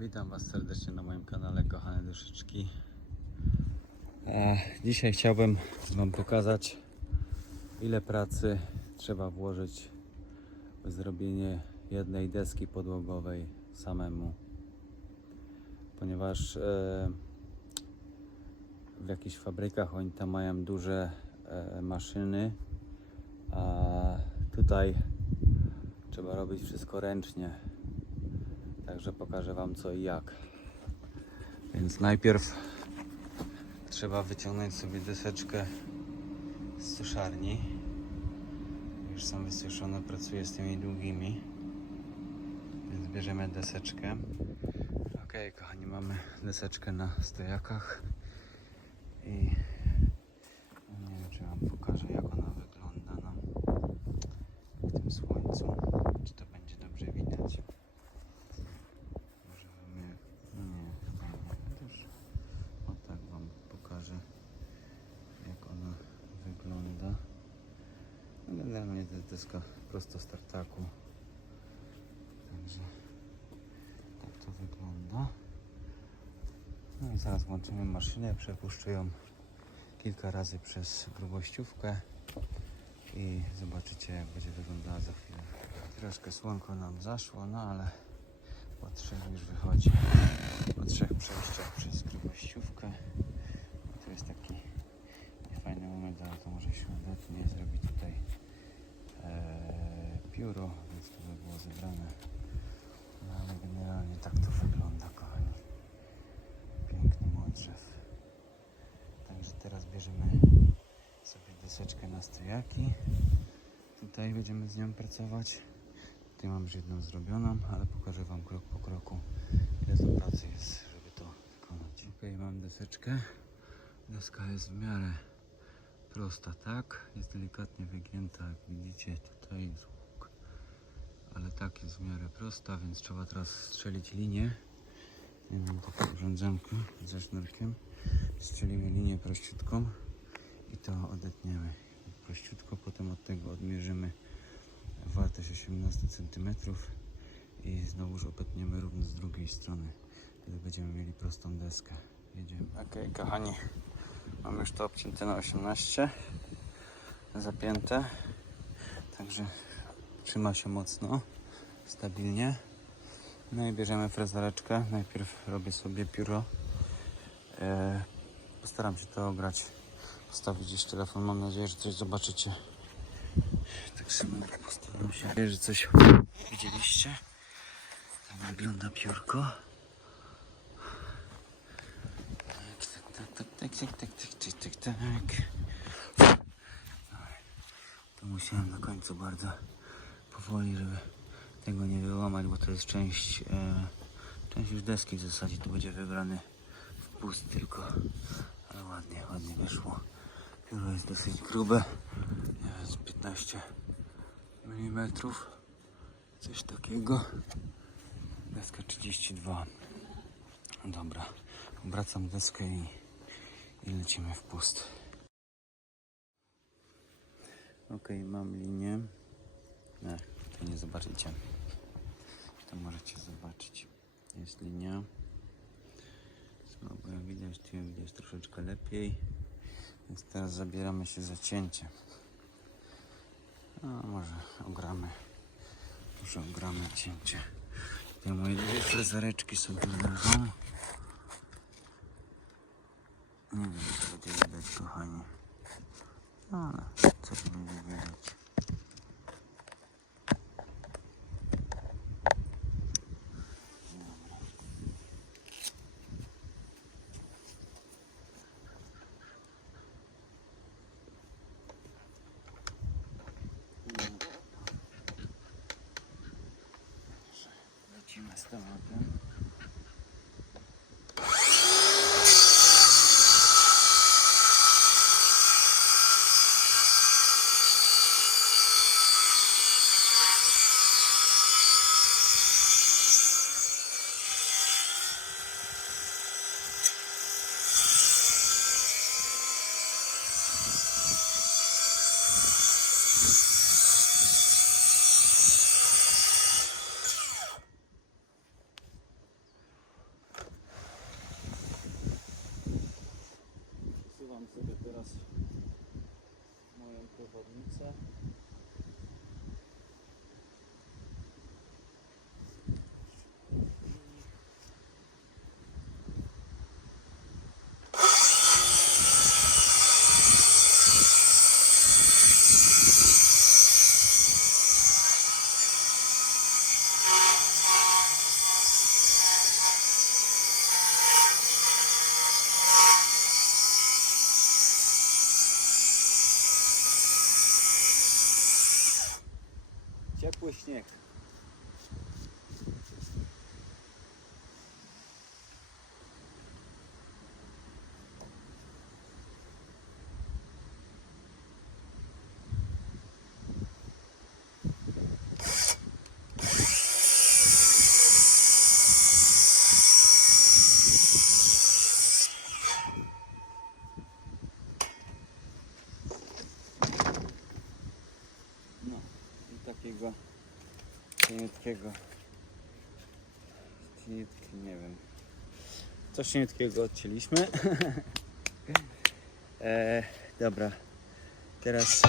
Witam Was serdecznie na moim kanale Kochane Duszyczki. Dzisiaj chciałbym Wam pokazać ile pracy trzeba włożyć w zrobienie jednej deski podłogowej samemu. Ponieważ e, w jakichś fabrykach oni tam mają duże e, maszyny, a tutaj trzeba robić wszystko ręcznie. Także pokażę Wam co i jak. Więc najpierw trzeba wyciągnąć sobie deseczkę z suszarni. Już są wysuszone, pracuję z tymi długimi. Więc bierzemy deseczkę. Ok, kochani, mamy deseczkę na stojakach. I no nie wiem, czy Wam pokażę, jak ona wygląda no, w tym słońcu. Czy to będzie dobrze widać. Może my... No nie, chyba nie. Też o tak Wam pokażę, jak ona wygląda. No deska prosto z tartaku. Także tak to wygląda. No i zaraz włączymy maszynę, przepuszczę ją kilka razy przez grubościówkę i zobaczycie jak będzie wyglądała za chwilę. Troszkę słonko nam zaszło, no ale po trzech już wychodzi. Po trzech przejściach przez grubościówkę. No to jest taki niefajny moment, ale to może się odetnie zrobi tutaj e, pióro, więc to by było zebrane. No ale generalnie tak to wygląda, kochani. Piękny modrzew. Także teraz bierzemy sobie deseczkę Tutaj będziemy z nią pracować. Tutaj mam już jedną zrobioną, ale pokażę Wam krok po kroku, ile to pracy jest, żeby to wykonać. Ok, mam deseczkę. Deska jest w miarę prosta, tak? Jest delikatnie wygięta, jak widzicie tutaj jest łuk. Ale tak jest w miarę prosta, więc trzeba teraz strzelić linię. Ja mam takie urządzenko ze sznurkiem. Strzelimy linię prościutką i to odetniemy prościutko. Potem od tego odmierzymy wartość 18 cm i znowuż opetniemy równo z drugiej strony. Wtedy będziemy mieli prostą deskę. Jedziemy. Ok, kochani, mam już to obcięte na 18, zapięte, także trzyma się mocno, stabilnie. No i bierzemy frezareczkę. Najpierw robię sobie pióro. E, postaram się to ograć. Postawić gdzieś telefon. Mam nadzieję, że coś zobaczycie. Tak samo postaram się. Nadzieję, że coś widzieliście. Tak wygląda piórko. Tak, tak, tak, tak, tak, tak, tak, tak, tak, tak. To musiałem na końcu bardzo powoli, żeby tego nie wyłamać, bo to jest część, e, część już deski w zasadzie. Tu będzie wybrany wpust tylko, ale ładnie, ładnie wyszło. Pióro jest dosyć grube, nie wiem, z 15 mm, coś takiego. Deska 32. Dobra, obracam deskę i, i lecimy w pust. Ok, mam linię. Nie, to nie zobaczycie. To możecie zobaczyć. Jest linia. Słabo jak widać, tu ją widać troszeczkę lepiej. Więc teraz zabieramy się za cięcie. No, może ogramy. Może ogramy cięcie. Tutaj moje dwie frezareczki sobie leżą. Nie wiem, co będzie widać, kochani. No, ale co tu będzie widać? Наставати. снег. Cieniutkiego cieniutki, nie wiem. Coś cieniutkiego odcięliśmy. E, dobra. Teraz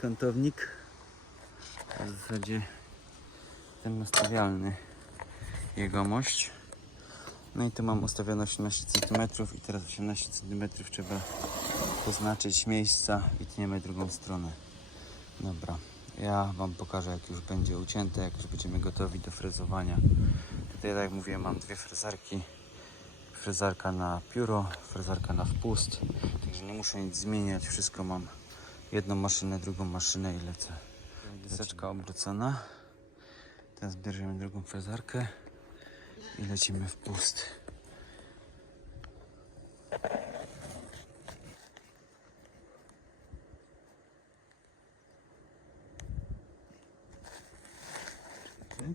kątownik. W zasadzie ten nastawialny jegomość. No i tu mam ustawione 18 cm i teraz 18 cm trzeba poznaczyć miejsca i tniemy drugą stronę. Dobra, ja Wam pokażę jak już będzie ucięte, jak już będziemy gotowi do frezowania. Tutaj tak jak mówiłem mam dwie frezarki. Frezarka na pióro, frezarka na wpust. Także nie muszę nic zmieniać, wszystko mam. Jedną maszynę, drugą maszynę i lecę. Deseczka obrócona. Teraz bierzemy drugą frezarkę i lecimy w pust.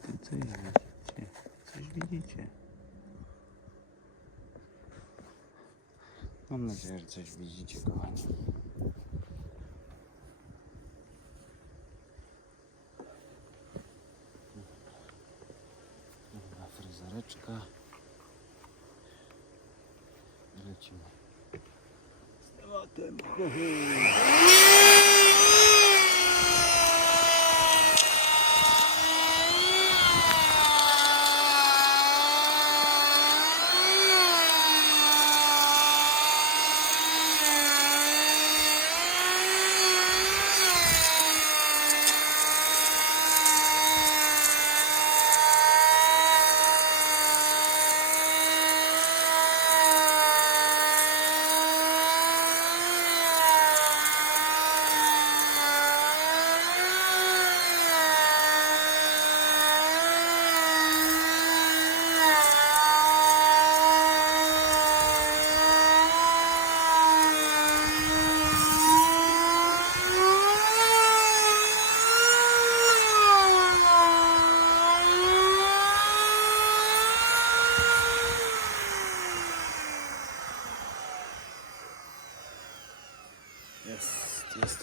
Tu coś widzicie? Coś widzicie? Mam nadzieję, że coś widzicie, kochani. Dobra, fryzareczka. Lecimy. Z tematem.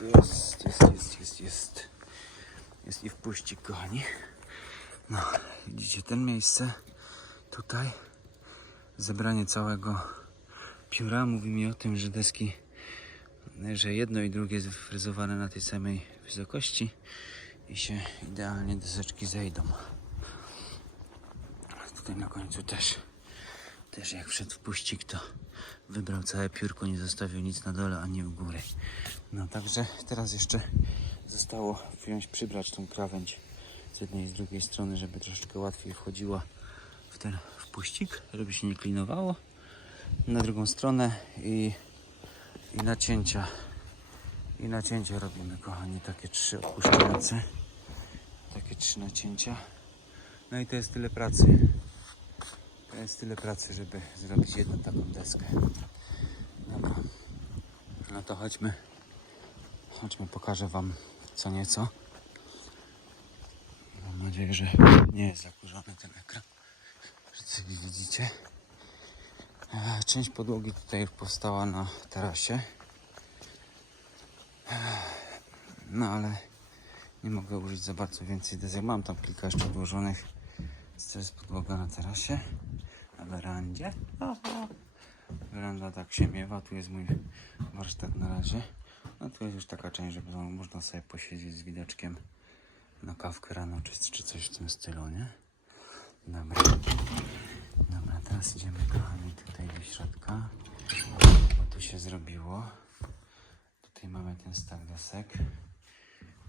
Jest, jest, jest, jest, jest, jest, jest. I wpuścik, kochani. No, widzicie ten miejsce tutaj. Zebranie całego pióra mówi mi o tym, że deski, że jedno i drugie jest wyfryzowane na tej samej wysokości i się idealnie deseczki zejdą. Tutaj na końcu też też jak wszedł wpuścik, to wybrał całe piórko, nie zostawił nic na dole ani u góry. No także teraz jeszcze zostało wziąć, przybrać tą krawędź z jednej i z drugiej strony, żeby troszeczkę łatwiej wchodziła w ten wpuścik, żeby się nie klinowało. Na drugą stronę i, i nacięcia. I nacięcia robimy, kochani, takie trzy opuszczające. Takie trzy nacięcia. No i to jest tyle pracy. To jest tyle pracy, żeby zrobić jedną taką deskę. Dobra. No to chodźmy. Chodźmy, pokażę Wam co nieco. Mam nadzieję, że nie jest zakurzony ten ekran. Sobie widzicie. E, Część podłogi tutaj już powstała na tarasie. E, No ale nie mogę użyć za bardzo więcej desek. Mam tam kilka jeszcze odłożonych. To jest podłoga na terasie, na werandzie. Aha. Weranda tak się miewa. Tu jest mój warsztat na razie. No tu jest już taka część, że mo- można sobie posiedzieć z widoczkiem na kawkę rano, czy, czy coś w tym stylu, nie? Dobra. Dobra, teraz idziemy kochani tutaj do środka. Bo tu się zrobiło. Tutaj mamy ten stak desek.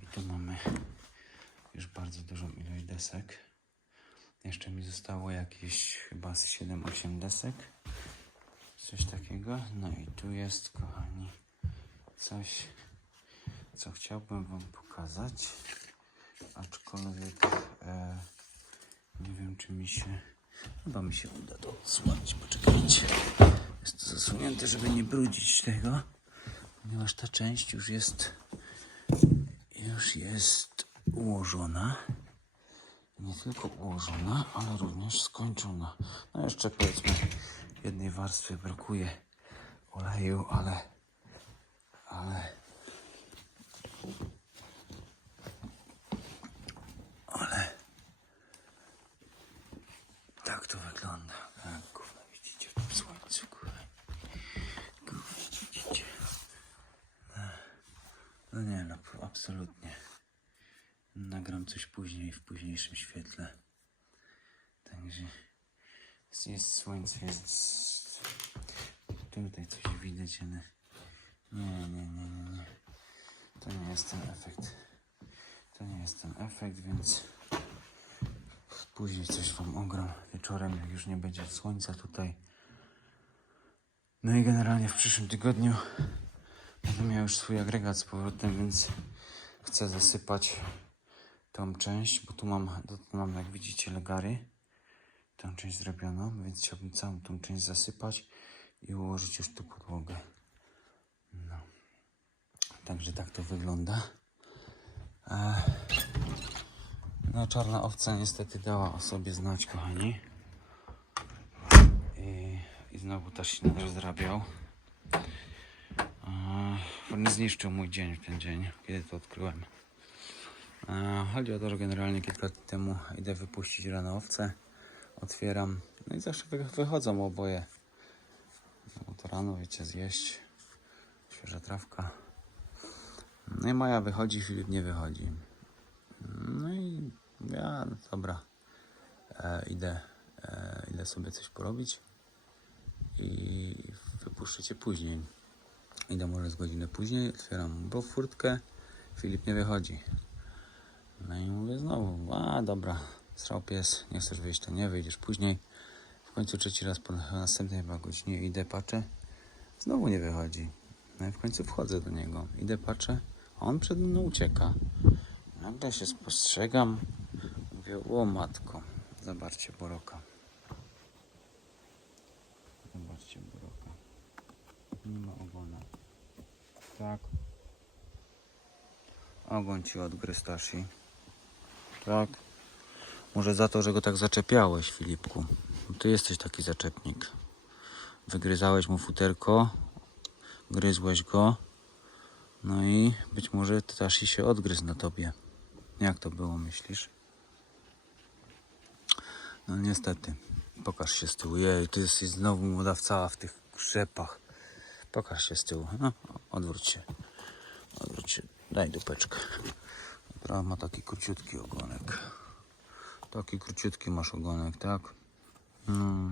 I tu mamy już bardzo dużą ilość desek. Jeszcze mi zostało jakieś chyba z 7-8 desek. Coś takiego. No i tu jest, kochani, coś, co chciałbym Wam pokazać. Aczkolwiek e, nie wiem, czy mi się. Chyba mi się uda to odsłonić. Poczekajcie. Jest to zasłonięte, żeby nie brudzić tego, ponieważ ta część już jest już jest ułożona. Nie tylko ułożona, ale również skończona. No jeszcze powiedzmy jednej warstwy brakuje oleju, ale ale ale tak to wygląda. Tak, kurwa, widzicie w tym słońcu, kurwa. Widzicie. No nie, no absolutnie. Nagram coś później, w późniejszym świetle. Także jest, jest słońce, jest tutaj coś widać, ale nie, nie, nie, nie, nie. To nie jest ten efekt. To nie jest ten efekt, więc później coś wam ogram wieczorem, jak już nie będzie słońca tutaj. No i generalnie w przyszłym tygodniu Będę miał już swój agregat z powrotem, więc chcę zasypać tą część, bo tu mam, tu mam jak widzicie legary, tą część zrobioną, więc chciałbym całą tą część zasypać i ułożyć już tu podłogę. No. Także tak to wygląda. No czarna owca niestety dała o sobie znać, kochani. I, i znowu też się rozrabiał. Eee, Nie zniszczył mój dzień w ten dzień, kiedy to odkryłem. Chodzi o to, że generalnie kilka dni temu idę wypuścić rano owce. Otwieram, no i zawsze wy- wychodzą oboje. No to rano, wiecie, zjeść. Świeża trawka. No i Maja wychodzi, Filip nie wychodzi. No i ja, no dobra, e, idę, e, idę sobie coś porobić i wypuszczę cię później. Idę może z godzinę później, otwieram furtkę, Filip nie wychodzi. No i mówię znowu, a dobra, srał pies, nie chcesz wyjść, to nie wyjdziesz później. W końcu trzeci raz po następnej chyba godzinie idę, patrzę, znowu nie wychodzi. No i w końcu wchodzę do niego, idę, patrzę, a on przed mną ucieka. Nagle się spostrzegam, mówię, o matko, zobaczcie Boroka. Zobaczcie Boroka. Nie ma ogona. Tak. Ogon ci odgryzł Tashi. Tak. Może za to, że go tak zaczepiałeś, Filipku. Ty jesteś taki zaczepnik. Wygryzałeś mu futerko, gryzłeś go. No i być może Tashi się odgryzł na tobie. Jak to było, myślisz? No niestety. Pokaż się z tyłu. Jej, ty jesteś znowu młoda cała w tych krzepach. Pokaż się z tyłu. No, odwróć się. Odwróć się. Daj dupeczkę. Dobra, ma taki króciutki ogonek. Taki króciutki masz ogonek, tak? No.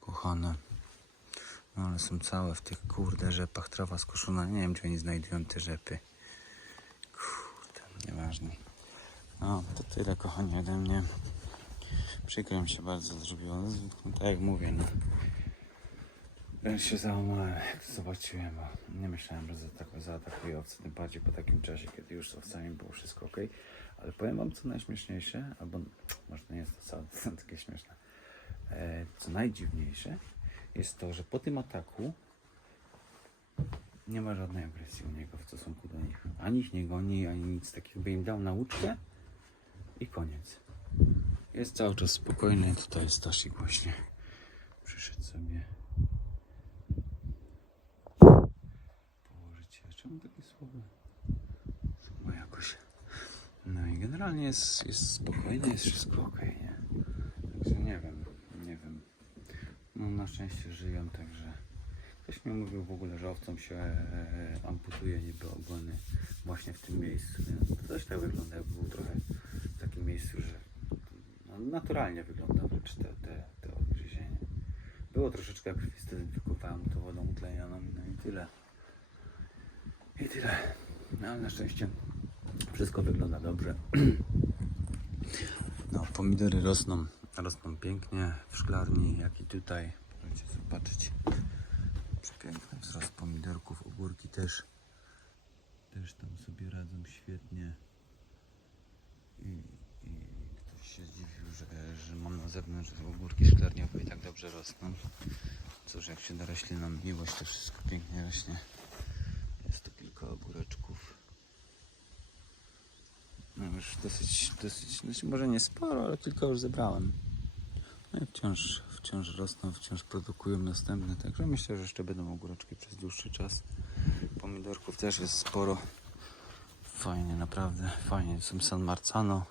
Kochane. No ale są całe w tych kurde rzepach. Trawa skoszona. Nie wiem, czy oni znajdują te rzepy. Kurde, nieważne. No, to tyle, kochani, ode mnie. Przykro mi się bardzo zrobiło. No, tak jak mówię, no. Ja się załamałem, jak to zobaczyłem, bo nie myślałem, że zaatak- zaatakuje owce, tym bardziej po takim czasie, kiedy już z owcami było wszystko ok. Ale powiem wam, co najśmieszniejsze, albo może nie jest to wcale takie śmieszne, e, co najdziwniejsze, jest to, że po tym ataku nie ma żadnej agresji u niego w stosunku do nich. Ani ich nie goni, ani nic takiego, by im dał nauczkę i koniec. Jest cały czas spokojny, tutaj jest Staszik właśnie. Przyszedł sobie położyć się. Czemu takie słowa? Słowa jakoś. No i generalnie jest, jest spokojny, jest wszystko ok, nie? Także nie wiem, nie wiem. Mam na szczęście żyją, także ktoś mi mówił w ogóle, że owcom się e, amputuje niby ogony właśnie w tym miejscu. Nie? To też tak wygląda, jakby był trochę w takim miejscu, że no, naturalnie wygląda wręcz te, te, te odgryzienie. Było troszeczkę krwi, zdezynfekowałem to wodą utlenioną, no i tyle. I tyle. No ale na szczęście wszystko wygląda dobrze. No, pomidory rosną, rosną pięknie w szklarni, jak i tutaj. Możecie zobaczyć. Przepiękny wzrost pomidorków, ogórki też. Też tam sobie radzą świetnie. I, i ktoś się zdziwił, że, że mam na zewnątrz ogórki szklarniowe i tak dobrze rosną. Cóż, jak się da roślinom miłość, to wszystko pięknie rośnie. Kilka ogóreczków. No już dosyć, dosyć, znaczy może nie sporo, ale kilka już zebrałem. No i wciąż, wciąż rosną, wciąż produkują następne, także myślę, że jeszcze będą ogóreczki przez dłuższy czas. Pomidorków też jest sporo. Fajnie, naprawdę fajnie. Są San Marzano.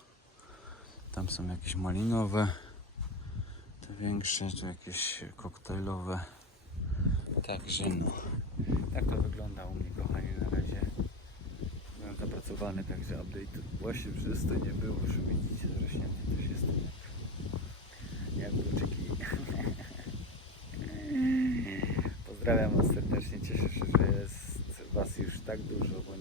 Tam są jakieś malinowe. Te większe, tu jakieś koktajlowe. Także no. Tak to wygląda u mnie kochani na razie. Byłem zapracowany, także update właśnie przez to nie było, że widzicie, zarośnięty też jestem jak, jak buczyki. Pozdrawiam Was serdecznie, cieszę się, że jest Was już tak dużo, bo